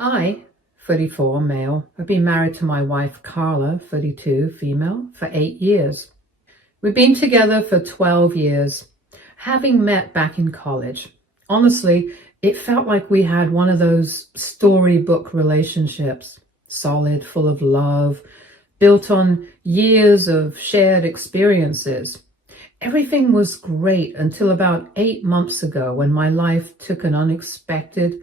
I, 34, male, have been married to my wife Carla, 32, female, for 8 years. We've been together for 12 years, having met back in college. Honestly, it felt like we had one of those storybook relationships, solid, full of love, built on years of shared experiences. Everything was great until about 8 months ago when my life took an unexpected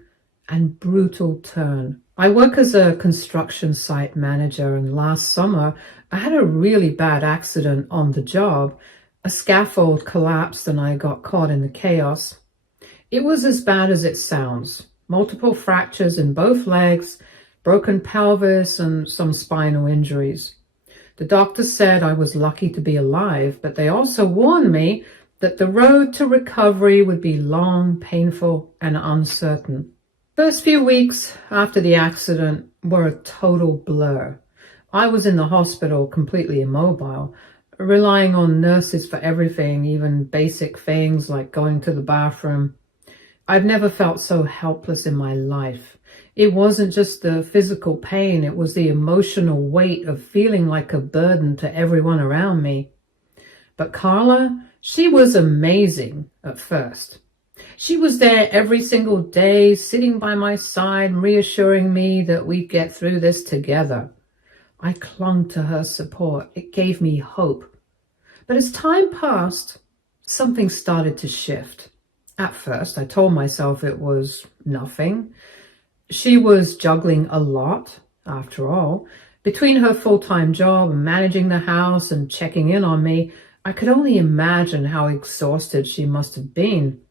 and brutal turn. I work as a construction site manager, and last summer I had a really bad accident on the job. A scaffold collapsed and I got caught in the chaos. It was as bad as it sounds. Multiple fractures in both legs, broken pelvis, and some spinal injuries. The doctors said I was lucky to be alive, but they also warned me that the road to recovery would be long, painful, and uncertain. First few weeks after the accident were a total blur. I was in the hospital completely immobile, relying on nurses for everything, even basic things like going to the bathroom. I've never felt so helpless in my life. It wasn't just the physical pain, it was the emotional weight of feeling like a burden to everyone around me. But Carla, she was amazing at first. She was there every single day, sitting by my side, reassuring me that we'd get through this together. I clung to her support. It gave me hope. But as time passed, something started to shift. At first, I told myself it was nothing. She was juggling a lot, after all. Between her full-time job and managing the house and checking in on me, I could only imagine how exhausted she must have been.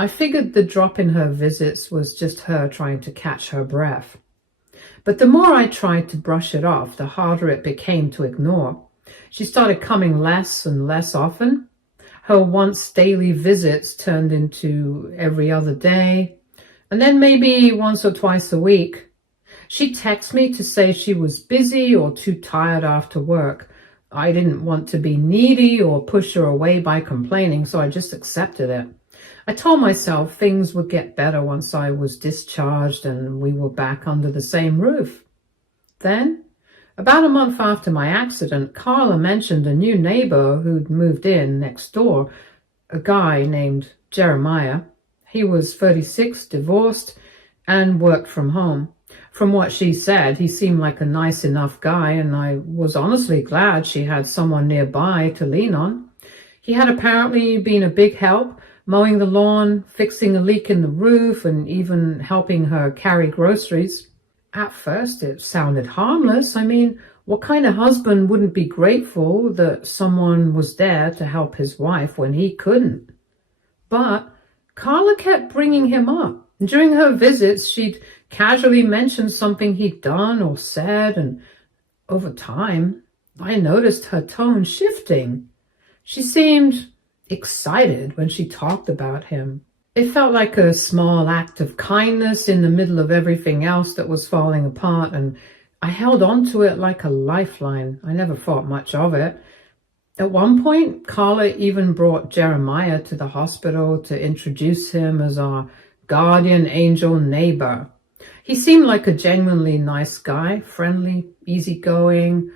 I figured the drop in her visits was just her trying to catch her breath. But the more I tried to brush it off, the harder it became to ignore. She started coming less and less often. Her once daily visits turned into every other day, and then maybe once or twice a week. She'd text me to say she was busy or too tired after work. I didn't want to be needy or push her away by complaining, so I just accepted it. I told myself things would get better once I was discharged and we were back under the same roof. Then, about a month after my accident, Carla mentioned a new neighbor who'd moved in next door, a guy named Jeremiah. He was 36, divorced, and worked from home. From what she said, he seemed like a nice enough guy, and I was honestly glad she had someone nearby to lean on. He had apparently been a big help, mowing the lawn, fixing a leak in the roof, and even helping her carry groceries. At first, it sounded harmless. I mean, what kind of husband wouldn't be grateful that someone was there to help his wife when he couldn't? But Carla kept bringing him up. During her visits, she'd casually mention something he'd done or said, and over time, I noticed her tone shifting. She seemed excited when she talked about him. It felt like a small act of kindness in the middle of everything else that was falling apart, and I held on to it like a lifeline. I never thought much of it. At one point, Carla even brought Jeremiah to the hospital to introduce him as our guardian angel neighbor. He seemed like a genuinely nice guy, friendly, easygoing,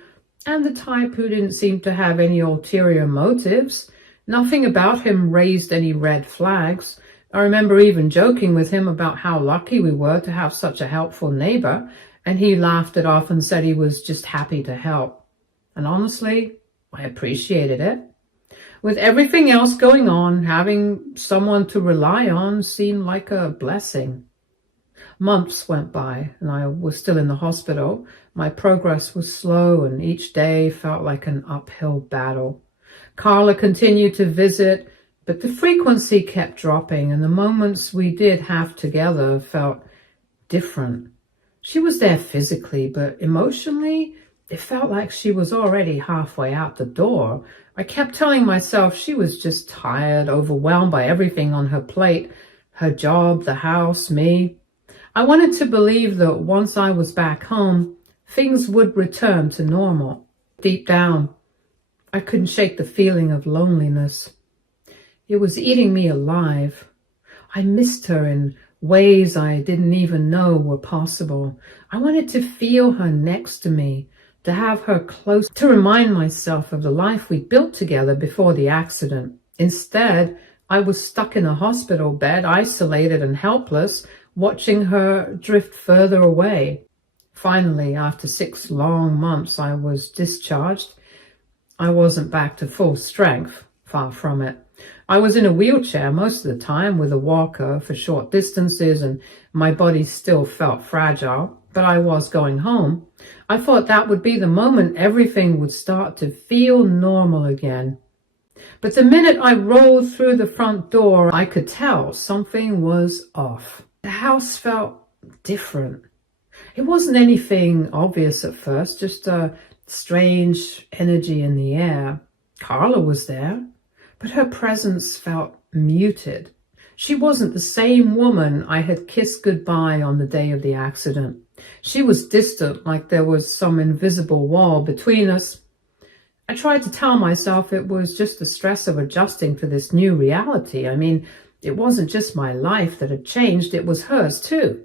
and the type who didn't seem to have any ulterior motives. Nothing about him raised any red flags. I remember even joking with him about how lucky we were to have such a helpful neighbor, and he laughed it off and said he was just happy to help. And honestly, I appreciated it. With everything else going on, having someone to rely on seemed like a blessing. Months went by, and I was still in the hospital. My progress was slow, and each day felt like an uphill battle. Carla continued to visit, but the frequency kept dropping, and the moments we did have together felt different. She was there physically, but emotionally, it felt like she was already halfway out the door. I kept telling myself she was just tired, overwhelmed by everything on her plate, her job, the house, me. I wanted to believe that once I was back home, things would return to normal. Deep down, I couldn't shake the feeling of loneliness. It was eating me alive. I missed her in ways I didn't even know were possible. I wanted to feel her next to me, to have her close, to remind myself of the life we built together before the accident. Instead, I was stuck in a hospital bed, isolated and helpless, watching her drift further away. Finally, after 6 long months, I was discharged. I wasn't back to full strength, far from it. I was in a wheelchair most of the time with a walker for short distances, and my body still felt fragile, but I was going home. I thought that would be the moment everything would start to feel normal again. But the minute I rolled through the front door, I could tell something was off. The house felt different. It wasn't anything obvious at first, just a strange energy in the air. Carla was there, but her presence felt muted. She wasn't the same woman I had kissed goodbye on the day of the accident. She was distant, like there was some invisible wall between us. I tried to tell myself it was just the stress of adjusting to this new reality. I mean, it wasn't just my life that had changed, it was hers too.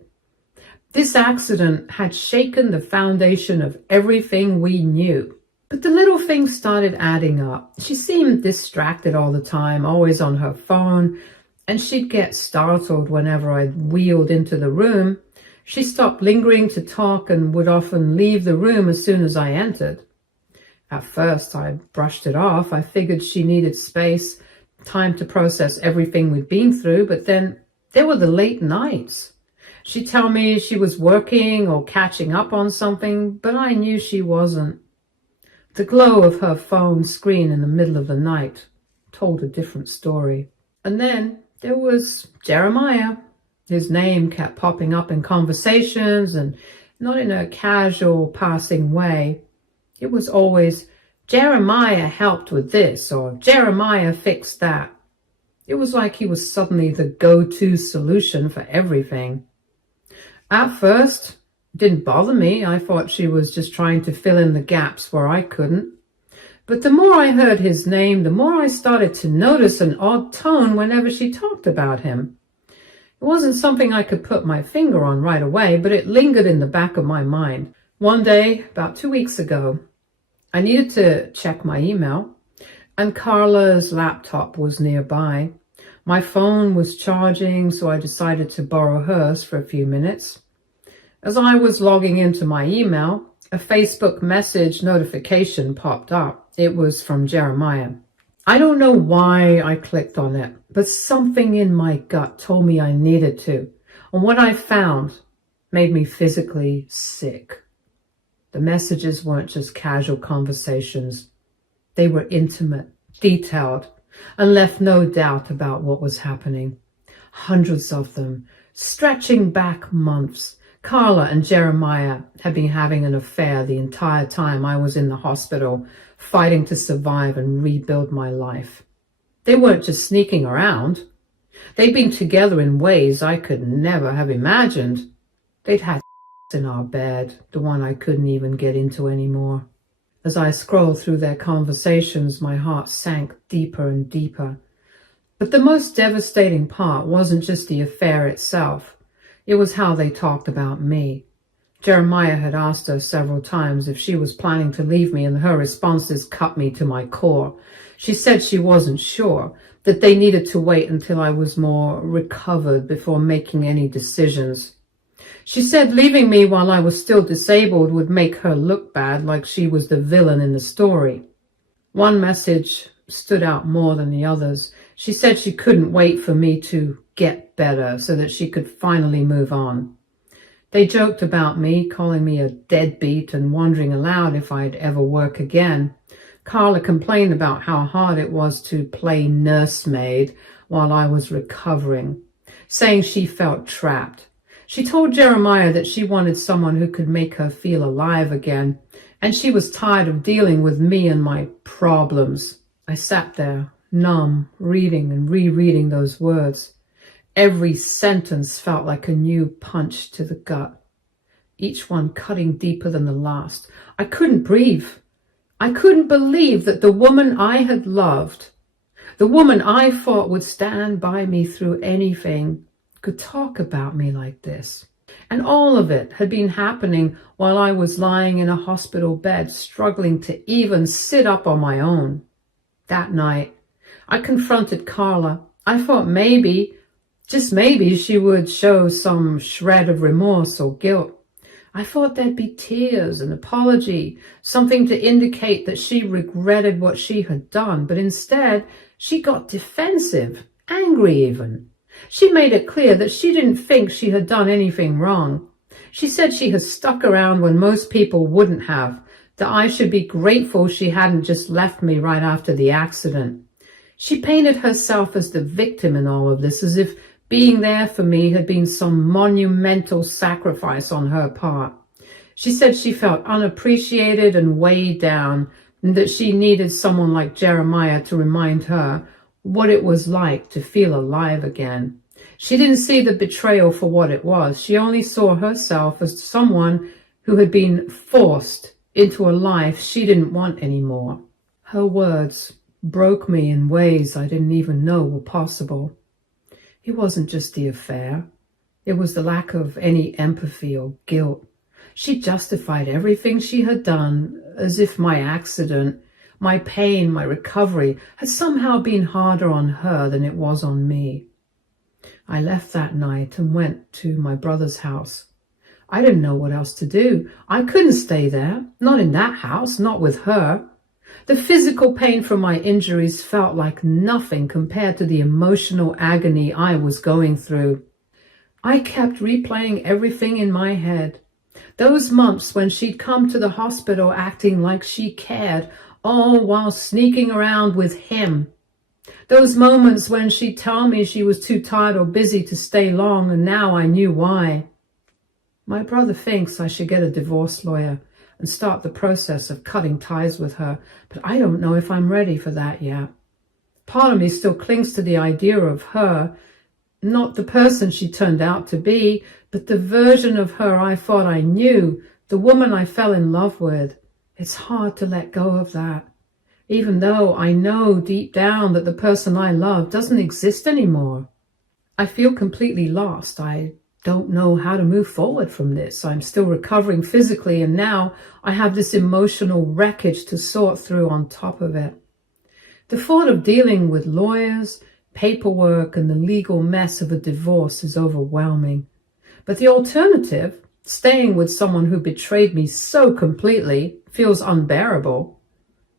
This accident had shaken the foundation of everything we knew. But the little things started adding up. She seemed distracted all the time, always on her phone, and she'd get startled whenever I wheeled into the room. She stopped lingering to talk and would often leave the room as soon as I entered. At first, I brushed it off. I figured she needed space, time to process everything we'd been through, but then there were the late nights. She'd tell me she was working or catching up on something, but I knew she wasn't. The glow of her phone screen in the middle of the night told a different story. And then there was Jeremiah. His name kept popping up in conversations, and not in a casual, passing way. It was always, Jeremiah helped with this, or Jeremiah fixed that. It was like he was suddenly the go-to solution for everything. At first, it didn't bother me. I thought she was just trying to fill in the gaps where I couldn't. But the more I heard his name, the more I started to notice an odd tone whenever she talked about him. It wasn't something I could put my finger on right away, but it lingered in the back of my mind. One day, about 2 weeks ago, I needed to check my email, and Carla's laptop was nearby. My phone was charging, so I decided to borrow hers for a few minutes. As I was logging into my email, a Facebook message notification popped up. It was from Jeremiah. I don't know why I clicked on it, but something in my gut told me I needed to. And what I found made me physically sick. The messages weren't just casual conversations. They were intimate, detailed, and left no doubt about what was happening. Hundreds of them, stretching back months. Carla and Jeremiah had been having an affair the entire time I was in the hospital, fighting to survive and rebuild my life. They weren't just sneaking around. They'd been together in ways I could never have imagined. They'd had in our bed, the one I couldn't even get into anymore. As I scrolled through their conversations, my heart sank deeper and deeper. But the most devastating part wasn't just the affair itself. It was how they talked about me. Jeremiah had asked her several times if she was planning to leave me, and her responses cut me to my core. She said she wasn't sure, that they needed to wait until I was more recovered before making any decisions. She said leaving me while I was still disabled would make her look bad, like she was the villain in the story. One message stood out more than the others. She said she couldn't wait for me to get better so that she could finally move on. They joked about me, calling me a deadbeat and wondering aloud if I'd ever work again. Carla complained about how hard it was to play nursemaid while I was recovering, saying she felt trapped. She told Jeremiah that she wanted someone who could make her feel alive again, and she was tired of dealing with me and my problems. I sat there, numb, reading and rereading those words. Every sentence felt like a new punch to the gut, each one cutting deeper than the last. I couldn't breathe. I couldn't believe that the woman I had loved, the woman I thought would stand by me through anything, could talk about me like this. And all of it had been happening while I was lying in a hospital bed, struggling to even sit up on my own. That night, I confronted Carla. I thought maybe, just maybe, she would show some shred of remorse or guilt. I thought there'd be tears, an apology, something to indicate that she regretted what she had done, but instead she got defensive, angry even. She made it clear that she didn't think she had done anything wrong. She said she had stuck around when most people wouldn't have, that I should be grateful she hadn't just left me right after the accident. She painted herself as the victim in all of this, as if being there for me had been some monumental sacrifice on her part. She said she felt unappreciated and weighed down, and that she needed someone like Jeremiah to remind her what it was like to feel alive again. She didn't see the betrayal for what it was. She only saw herself as someone who had been forced into a life she didn't want anymore. Her words broke me in ways I didn't even know were possible. It wasn't just the affair. It was the lack of any empathy or guilt. She justified everything she had done as if my accident, my pain, my recovery had somehow been harder on her than it was on me. I left that night and went to my brother's house. I didn't know what else to do. I couldn't stay there, not in that house, not with her. The physical pain from my injuries felt like nothing compared to the emotional agony I was going through. I kept replaying everything in my head. Those months when she'd come to the hospital acting like she cared, all while sneaking around with him. Those moments when she'd tell me she was too tired or busy to stay long, and now I knew why. My brother thinks I should get a divorce lawyer and start the process of cutting ties with her, but I don't know if I'm ready for that yet. Part of me still clings to the idea of her, not the person she turned out to be, but the version of her I thought I knew, the woman I fell in love with. It's hard to let go of that, even though I know deep down that the person I love doesn't exist anymore. I feel completely lost. I don't know how to move forward from this. I'm still recovering physically, and now I have this emotional wreckage to sort through on top of it. The thought of dealing with lawyers, paperwork, and the legal mess of a divorce is overwhelming. But the alternative, staying with someone who betrayed me so completely, feels unbearable.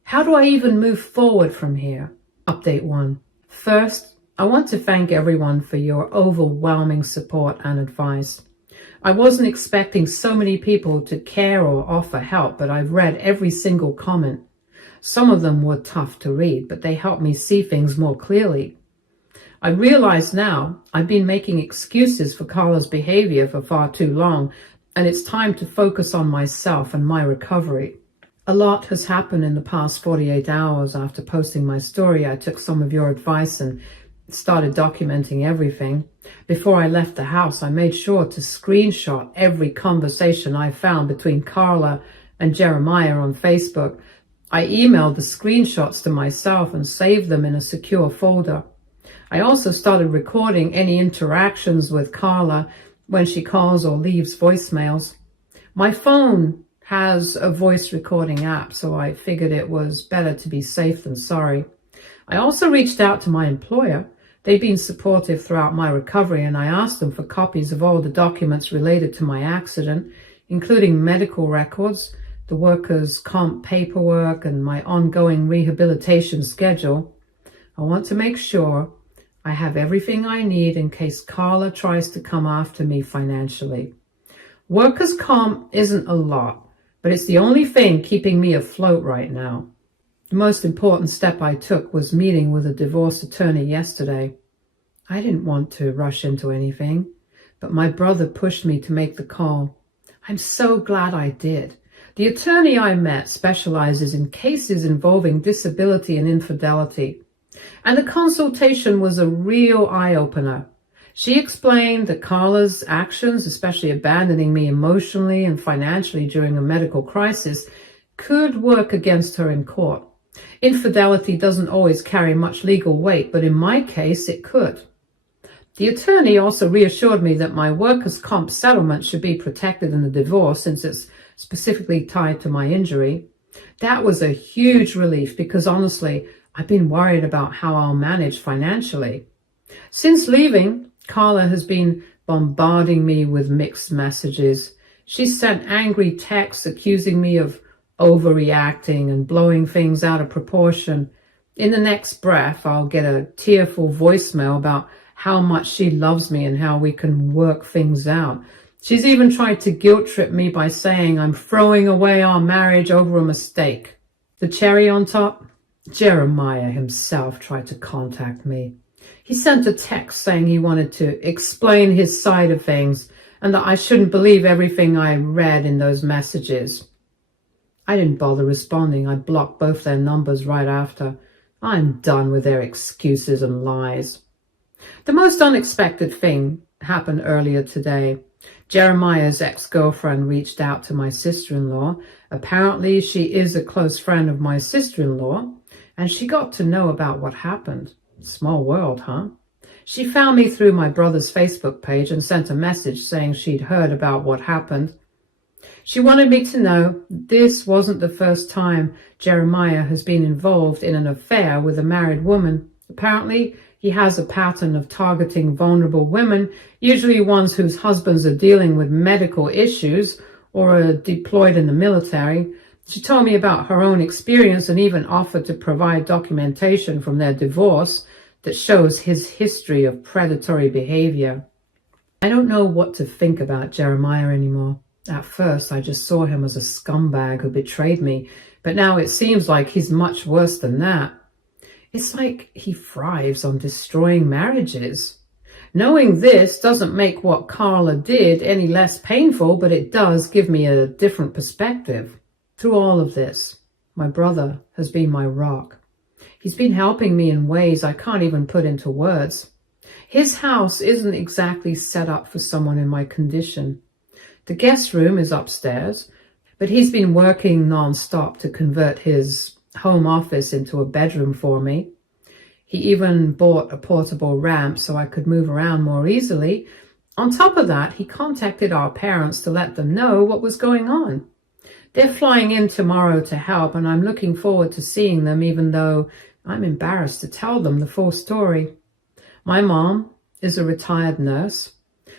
How do I even move forward from here? Update 1. First, I want to thank everyone for your overwhelming support and advice. I wasn't expecting so many people to care or offer help, but I've read every single comment. Some of them were tough to read, but they helped me see things more clearly. I realize now I've been making excuses for Carla's behavior for far too long, and it's time to focus on myself and my recovery. A lot has happened in the past 48 hours after posting my story. I took some of your advice and started documenting everything. Before I left the house, I made sure to screenshot every conversation I found between Carla and Jeremiah on Facebook. I emailed the screenshots to myself and saved them in a secure folder. I also started recording any interactions with Carla when she calls or leaves voicemails. My phone has a voice recording app, so I figured it was better to be safe than sorry. I also reached out to my employer. They've been supportive throughout my recovery, and I asked them for copies of all the documents related to my accident, including medical records, the workers' comp paperwork, and my ongoing rehabilitation schedule. I want to make sure I have everything I need in case Carla tries to come after me financially. Workers' comp isn't a lot, but it's the only thing keeping me afloat right now. The most important step I took was meeting with a divorce attorney yesterday. I didn't want to rush into anything, but my brother pushed me to make the call. I'm so glad I did. The attorney I met specializes in cases involving disability and infidelity, and the consultation was a real eye-opener. She explained that Carla's actions, especially abandoning me emotionally and financially during a medical crisis, could work against her in court. Infidelity doesn't always carry much legal weight, but in my case, it could. The attorney also reassured me that my workers' comp settlement should be protected in the divorce since it's specifically tied to my injury. That was a huge relief because honestly, I've been worried about how I'll manage financially. Since leaving, Carla has been bombarding me with mixed messages. She sent angry texts accusing me of overreacting and blowing things out of proportion. In the next breath, I'll get a tearful voicemail about how much she loves me and how we can work things out. She's even tried to guilt trip me by saying I'm throwing away our marriage over a mistake. The cherry on top, Jeremiah himself tried to contact me. He sent a text saying he wanted to explain his side of things and that I shouldn't believe everything I read in those messages. I didn't bother responding. I blocked both their numbers right after. I'm done with their excuses and lies. The most unexpected thing happened earlier today. Jeremiah's ex-girlfriend reached out to my sister-in-law. Apparently, she is a close friend of my sister-in-law, and she got to know about what happened. Small world, huh? She found me through my brother's Facebook page and sent a message saying she'd heard about what happened. She wanted me to know this wasn't the first time Jeremiah has been involved in an affair with a married woman. Apparently, he has a pattern of targeting vulnerable women, usually ones whose husbands are dealing with medical issues or are deployed in the military. She told me about her own experience and even offered to provide documentation from their divorce that shows his history of predatory behavior. I don't know what to think about Jeremiah anymore. At first, I just saw him as a scumbag who betrayed me, but now it seems like he's much worse than that. It's like he thrives on destroying marriages. Knowing this doesn't make what Carla did any less painful, but it does give me a different perspective. Through all of this, my brother has been my rock. He's been helping me in ways I can't even put into words. His house isn't exactly set up for someone in my condition. The guest room is upstairs, but he's been working non-stop to convert his home office into a bedroom for me. He even bought a portable ramp so I could move around more easily. On top of that, he contacted our parents to let them know what was going on. They're flying in tomorrow to help, and I'm looking forward to seeing them, even though I'm embarrassed to tell them the full story. My mom is a retired nurse,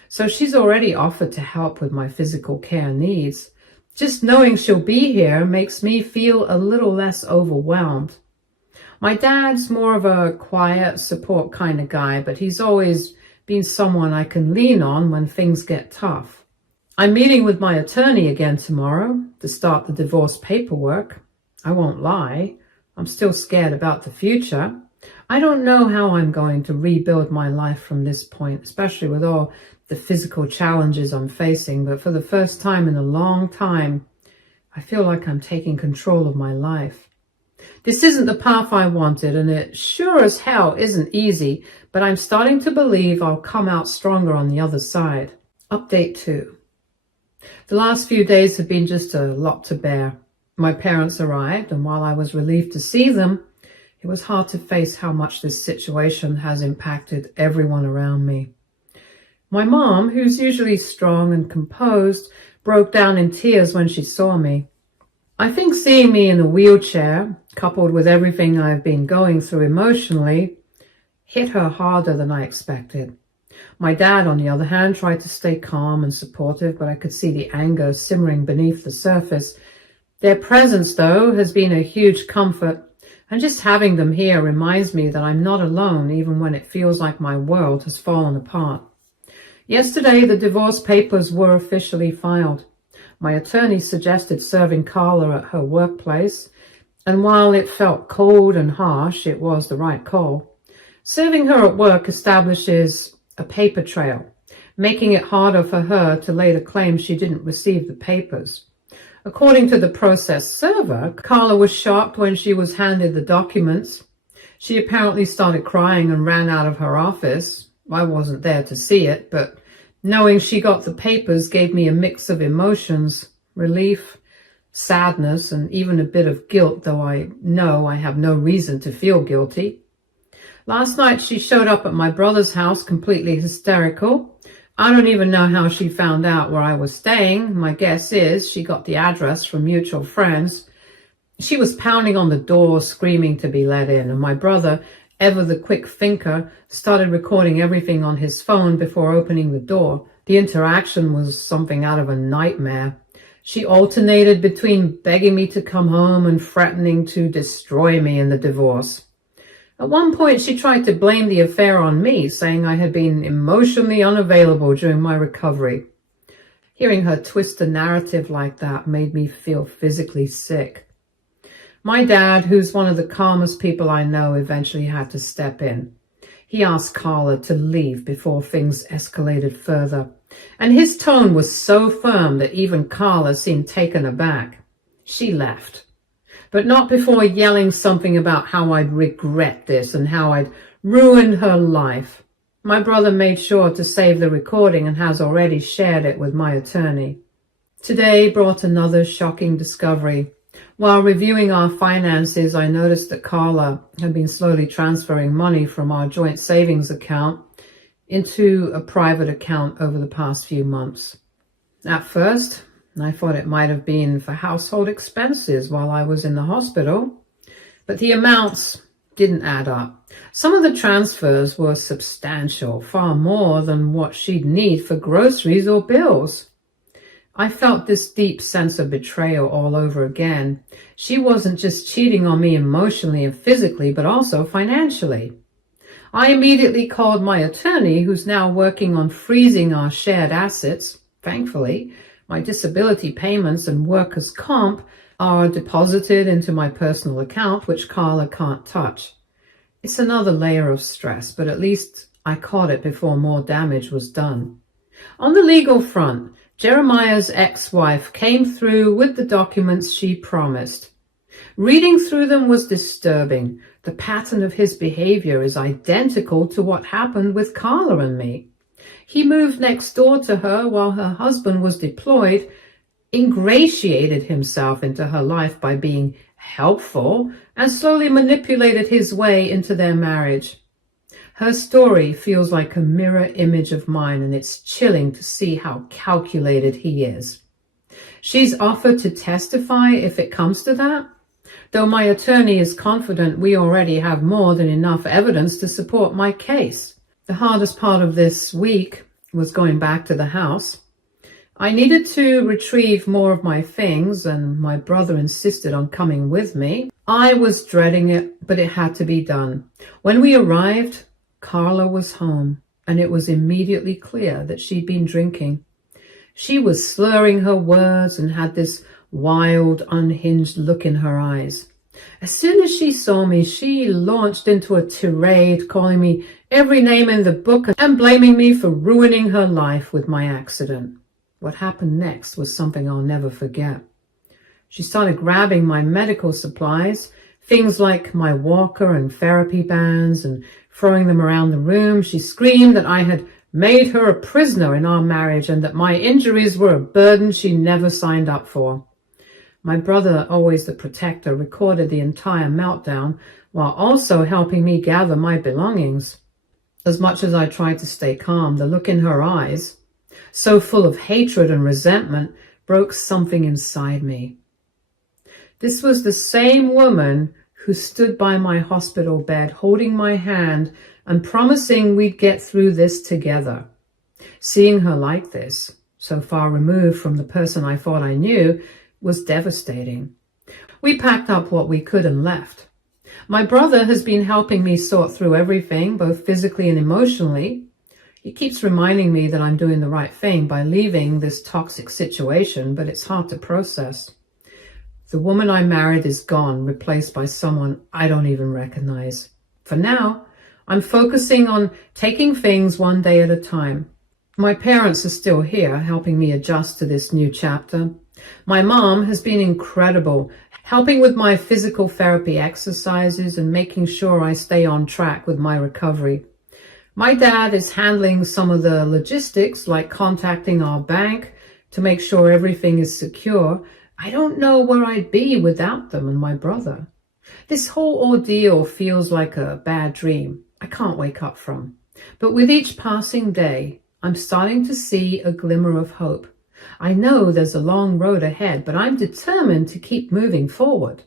so she's already offered to help with my physical care needs. Just knowing she'll be here makes me feel a little less overwhelmed. My dad's more of a quiet support kind of guy, but he's always been someone I can lean on when things get tough. I'm meeting with my attorney again tomorrow to start the divorce paperwork. I won't lie, I'm still scared about the future. I don't know how I'm going to rebuild my life from this point, especially with all the physical challenges I'm facing, but for the first time in a long time, I feel like I'm taking control of my life. This isn't the path I wanted, and it sure as hell isn't easy, but I'm starting to believe I'll come out stronger on the other side. Update 2. The last few days have been just a lot to bear. My parents arrived, and while I was relieved to see them, it was hard to face how much this situation has impacted everyone around me. My mom, who's usually strong and composed, broke down in tears when she saw me. I think seeing me in a wheelchair, coupled with everything I've been going through emotionally, hit her harder than I expected. My dad, on the other hand, tried to stay calm and supportive, but I could see the anger simmering beneath the surface. Their presence, though, has been a huge comfort, and just having them here reminds me that I'm not alone, even when it feels like my world has fallen apart. Yesterday, the divorce papers were officially filed. My attorney suggested serving Carla at her workplace, and while it felt cold and harsh, it was the right call. Serving her at work establishes a paper trail, making it harder for her to later claim she didn't receive the papers. According to the process server, Carla was shocked when she was handed the documents. She apparently started crying and ran out of her office. I wasn't there to see it, but knowing she got the papers gave me a mix of emotions, relief, sadness, and even a bit of guilt, though I know I have no reason to feel guilty. Last night she showed up at my brother's house completely hysterical. I don't even know how she found out where I was staying. My guess is she got the address from mutual friends. She was pounding on the door, screaming to be let in, and my brother, ever the quick thinker, started recording everything on his phone before opening the door. The interaction was something out of a nightmare. She alternated between begging me to come home and threatening to destroy me in the divorce. At one point, she tried to blame the affair on me, saying I had been emotionally unavailable during my recovery. Hearing her twist the narrative like that made me feel physically sick. My dad, who's one of the calmest people I know, eventually had to step in. He asked Carla to leave before things escalated further, and his tone was so firm that even Carla seemed taken aback. She left, but not before yelling something about how I'd regret this and how I'd ruined her life. My brother made sure to save the recording and has already shared it with my attorney. Today brought another shocking discovery. While reviewing our finances, I noticed that Carla had been slowly transferring money from our joint savings account into a private account over the past few months. At first, I thought it might have been for household expenses while I was in the hospital, but the amounts didn't add up. Some of the transfers were substantial, far more than what she'd need for groceries or bills. I felt this deep sense of betrayal all over again. She wasn't just cheating on me emotionally and physically, but also financially. I immediately called my attorney, who's now working on freezing our shared assets. Thankfully, my disability payments and workers' comp are deposited into my personal account, which Carla can't touch. It's another layer of stress, but at least I caught it before more damage was done. On the legal front, Jeremiah's ex-wife came through with the documents she promised. Reading through them was disturbing. The pattern of his behavior is identical to what happened with Carla and me. He moved next door to her while her husband was deployed, ingratiated himself into her life by being helpful, and slowly manipulated his way into their marriage. Her story feels like a mirror image of mine, and it's chilling to see how calculated he is. She's offered to testify if it comes to that, though my attorney is confident we already have more than enough evidence to support my case. The hardest part of this week was going back to the house. I needed to retrieve more of my things, and my brother insisted on coming with me. I was dreading it, but it had to be done. When we arrived, Carla was home, and it was immediately clear that she'd been drinking. She was slurring her words and had this wild, unhinged look in her eyes. As soon as she saw me, she launched into a tirade, calling me every name in the book and blaming me for ruining her life with my accident. What happened next was something I'll never forget. She started grabbing my medical supplies, things like my walker and therapy bands, and throwing them around the room. She screamed that I had made her a prisoner in our marriage and that my injuries were a burden she never signed up for. My brother, always the protector, recorded the entire meltdown while also helping me gather my belongings. As much as I tried to stay calm, the look in her eyes, so full of hatred and resentment, broke something inside me. This was the same woman who stood by my hospital bed, holding my hand and promising we'd get through this together. Seeing her like this, so far removed from the person I thought I knew, was devastating. We packed up what we could and left. My brother has been helping me sort through everything, both physically and emotionally. He keeps reminding me that I'm doing the right thing by leaving this toxic situation, but it's hard to process. The woman I married is gone, replaced by someone I don't even recognize. For now, I'm focusing on taking things one day at a time. My parents are still here, helping me adjust to this new chapter. My mom has been incredible, helping with my physical therapy exercises and making sure I stay on track with my recovery. My dad is handling some of the logistics, like contacting our bank to make sure everything is secure. I don't know where I'd be without them and my brother. This whole ordeal feels like a bad dream. I can't wake up from. But with each passing day, I'm starting to see a glimmer of hope. I know there's a long road ahead, but I'm determined to keep moving forward.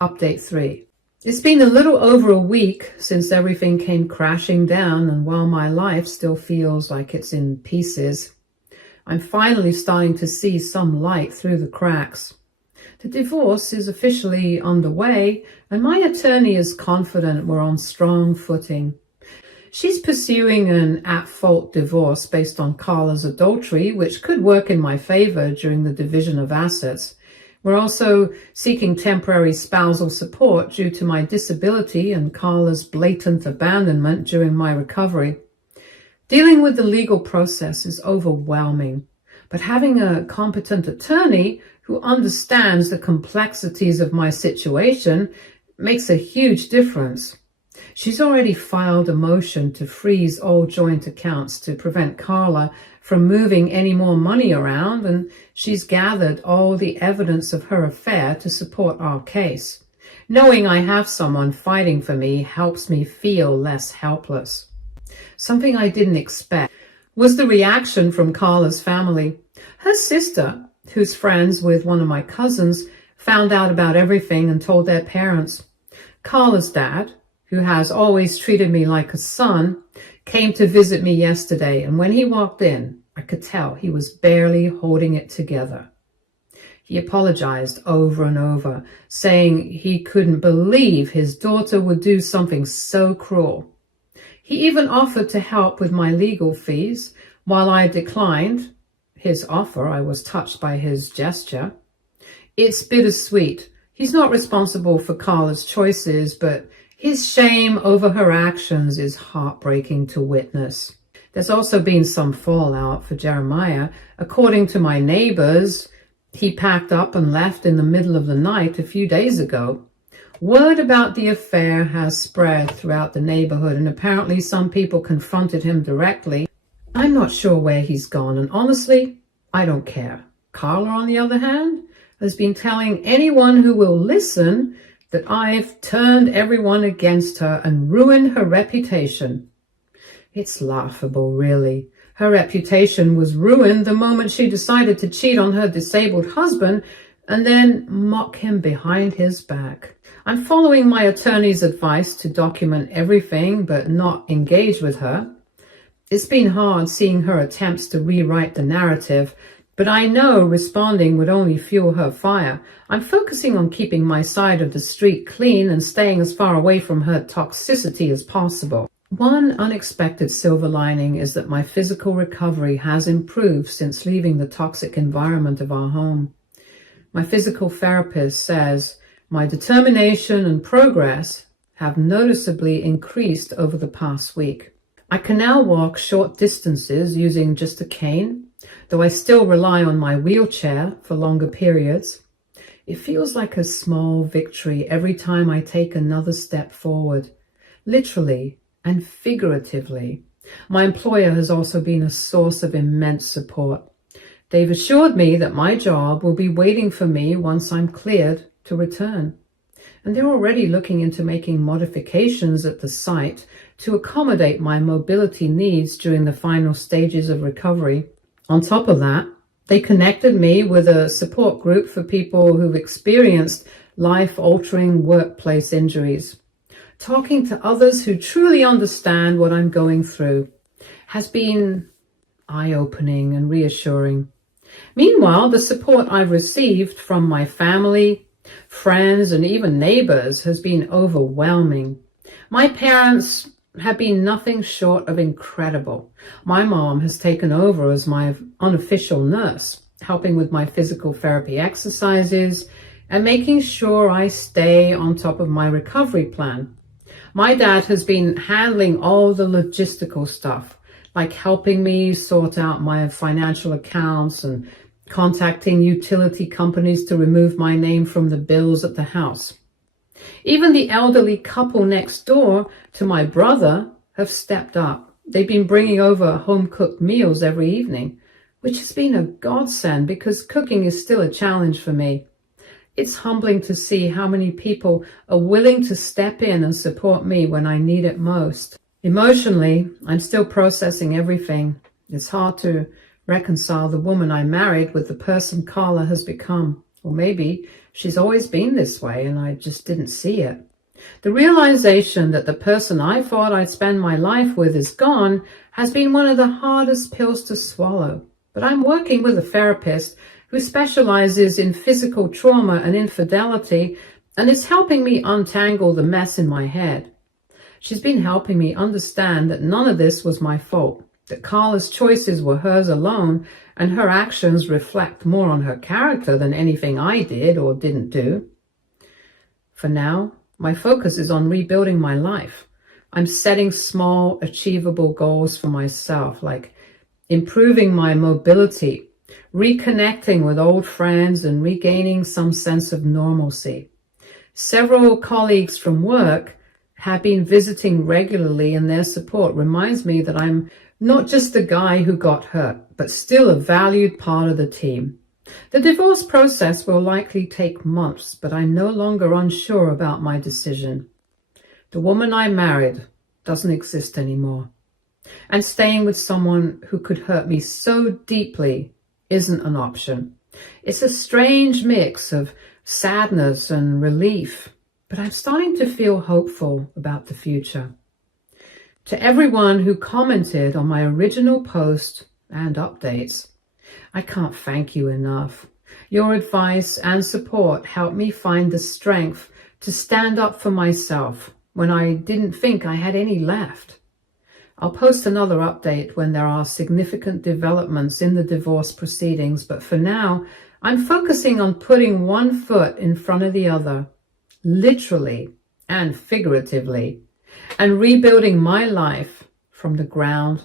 Update 3. It's been a little over a week since everything came crashing down, and while my life still feels like it's in pieces, I'm finally starting to see some light through the cracks. The divorce is officially underway, and my attorney is confident we're on strong footing. She's pursuing an at-fault divorce based on Carla's adultery, which could work in my favor during the division of assets. We're also seeking temporary spousal support due to my disability and Carla's blatant abandonment during my recovery. Dealing with the legal process is overwhelming, but having a competent attorney who understands the complexities of my situation makes a huge difference. She's already filed a motion to freeze all joint accounts to prevent Carla from moving any more money around, and she's gathered all the evidence of her affair to support our case. Knowing I have someone fighting for me helps me feel less helpless. Something I didn't expect was the reaction from Carla's family. Her sister, who's friends with one of my cousins, found out about everything and told their parents. Carla's dad, who has always treated me like a son, came to visit me yesterday, and when he walked in, I could tell he was barely holding it together. He apologized over and over, saying he couldn't believe his daughter would do something so cruel. He even offered to help with my legal fees. While I declined his offer, I was touched by his gesture. It's bittersweet. He's not responsible for Carla's choices, but his shame over her actions is heartbreaking to witness. There's also been some fallout for Jeremiah. According to my neighbors, he packed up and left in the middle of the night a few days ago. Word about the affair has spread throughout the neighborhood, and apparently some people confronted him directly. I'm not sure where he's gone, and honestly, I don't care. Carla, on the other hand, has been telling anyone who will listen that I've turned everyone against her and ruined her reputation. It's laughable, really. Her reputation was ruined the moment she decided to cheat on her disabled husband and then mock him behind his back. I'm following my attorney's advice to document everything but not engage with her. It's been hard seeing her attempts to rewrite the narrative, but I know responding would only fuel her fire. I'm focusing on keeping my side of the street clean and staying as far away from her toxicity as possible. One unexpected silver lining is that my physical recovery has improved since leaving the toxic environment of our home. My physical therapist says my determination and progress have noticeably increased over the past week. I can now walk short distances using just a cane, though I still rely on my wheelchair for longer periods. It feels like a small victory every time I take another step forward, literally and figuratively. My employer has also been a source of immense support. They've assured me that my job will be waiting for me once I'm cleared to return. And they're already looking into making modifications at the site to accommodate my mobility needs during the final stages of recovery. On top of that, they connected me with a support group for people who've experienced life-altering workplace injuries. Talking to others who truly understand what I'm going through has been eye-opening and reassuring. Meanwhile, the support I've received from my family, friends, and even neighbors has been overwhelming. My parents have been nothing short of incredible. My mom has taken over as my unofficial nurse, helping with my physical therapy exercises and making sure I stay on top of my recovery plan. My dad has been handling all the logistical stuff, like helping me sort out my financial accounts and contacting utility companies to remove my name from the bills at the house. Even the elderly couple next door to my brother have stepped up. They've been bringing over home-cooked meals every evening, which has been a godsend because cooking is still a challenge for me. It's humbling to see how many people are willing to step in and support me when I need it most. Emotionally, I'm still processing everything. It's hard to reconcile the woman I married with the person Carla has become. Or maybe she's always been this way and I just didn't see it. The realization that the person I thought I'd spend my life with is gone has been one of the hardest pills to swallow. But I'm working with a therapist who specializes in physical trauma and infidelity and is helping me untangle the mess in my head. She's been helping me understand that none of this was my fault, that Carla's choices were hers alone and her actions reflect more on her character than anything I did or didn't do. For now, my focus is on rebuilding my life. I'm setting small, achievable goals for myself, like improving my mobility, reconnecting with old friends, and regaining some sense of normalcy. Several colleagues from work have been visiting regularly, and their support reminds me that I'm not just the guy who got hurt, but still a valued part of the team. The divorce process will likely take months, but I'm no longer unsure about my decision. The woman I married doesn't exist anymore. And staying with someone who could hurt me so deeply isn't an option. It's a strange mix of sadness and relief, but I'm starting to feel hopeful about the future. To everyone who commented on my original post and updates, I can't thank you enough. Your advice and support helped me find the strength to stand up for myself when I didn't think I had any left. I'll post another update when there are significant developments in the divorce proceedings, but for now, I'm focusing on putting one foot in front of the other, literally and figuratively, and rebuilding my life from the ground